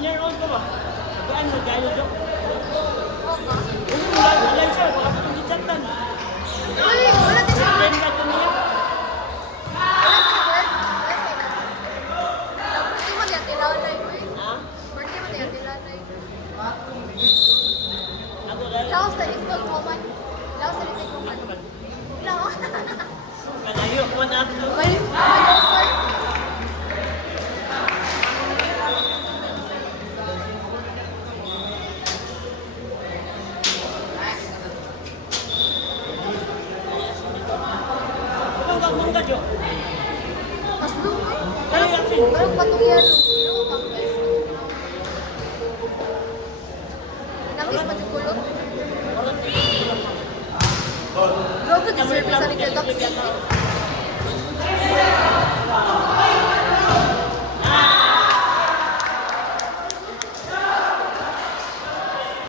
year old ko ba? Gaan mo, gaya jo. Oo ba? Wala siya, wala ko itong gichatan. Uy, wala din siya. Then ka to niya. Wala siya birth. Birthday mo niya tilalay, uy. Ha? Birthday mo niya tilalay. Ako dahil. Laos na ito, Roman. Laos na ito, Roman. Laos. Kalayo ko na ako. May offer. Ikaw ka mong ka jo. Mas blue. Kaya yakin. Parang patong yellow. Pero kapag. Nangis pa yung kulot. Grabe, deserve sa Little Ducks.